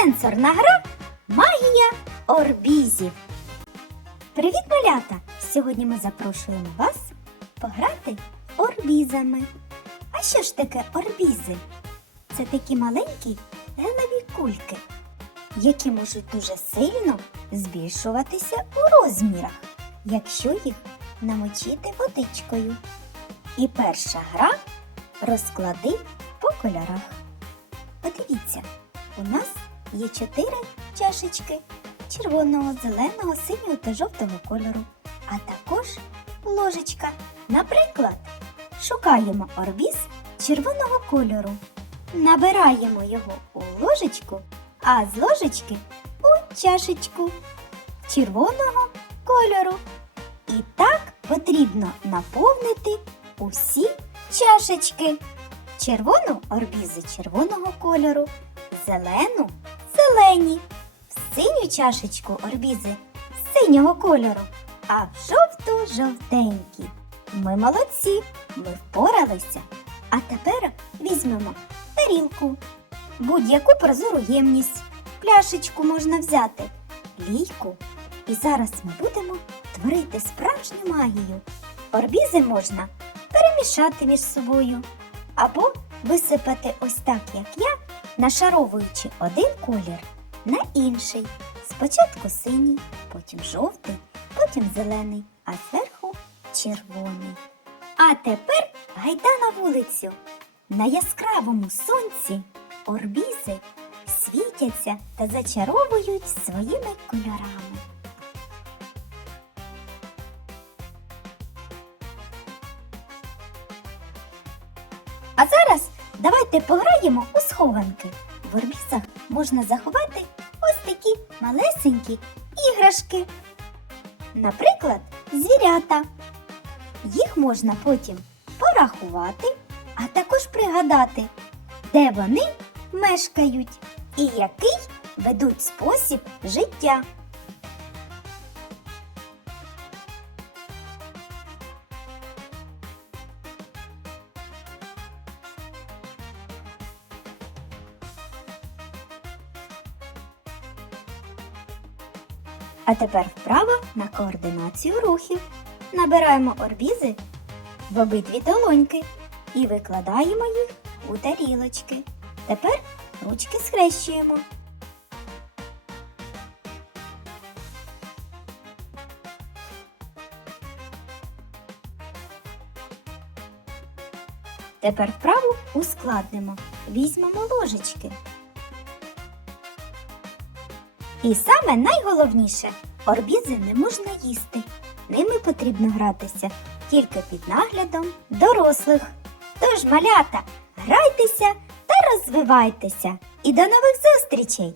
Сенсорна гра Магія орбізів. Привіт, малята! Сьогодні ми запрошуємо вас пограти орбізами. А що ж таке орбізи? Це такі маленькі гелеві кульки, які можуть дуже сильно збільшуватися у розмірах, якщо їх намочити водичкою. І перша гра розклади по кольорах. Подивіться, у нас є чотири чашечки червоного, зеленого, синього та жовтого кольору, а також ложечка. Наприклад, шукаємо орбіз червоного кольору, набираємо його у ложечку, а з ложечки у чашечку червоного кольору. І так потрібно наповнити усі чашечки. Червону орбізи червоного кольору, зелену зелені, в синю чашечку орбізи синього кольору, а в жовту жовтенькі. Ми молодці, ми впоралися. А тепер візьмемо тарілку, будь-яку прозору ємність, пляшечку можна взяти, лійку. І зараз ми будемо творити справжню магію. Орбізи можна перемішати між собою або висипати ось так, як я, нашаровуючи один колір на інший. Спочатку синій, потім жовтий, потім зелений, а зверху червоний. А тепер гайда на вулицю. На яскравому сонці орбізи світяться та зачаровують своїми кольорами. А зараз давайте пограємо у схованки. В орбізах можна заховати ось такі малесенькі іграшки. Наприклад, звірята. Їх можна потім порахувати, а також пригадати, де вони мешкають і який ведуть спосіб життя. А тепер вправа на координацію рухів. Набираємо орбізи в обидві долоньки і викладаємо їх у тарілочки. Тепер ручки схрещуємо. Тепер вправу ускладнимо. Візьмемо ложечки. І саме найголовніше орбізи не можна їсти. Ними потрібно гратися тільки під наглядом дорослих. Тож, малята, грайтеся та розвивайтеся. І до нових зустрічей!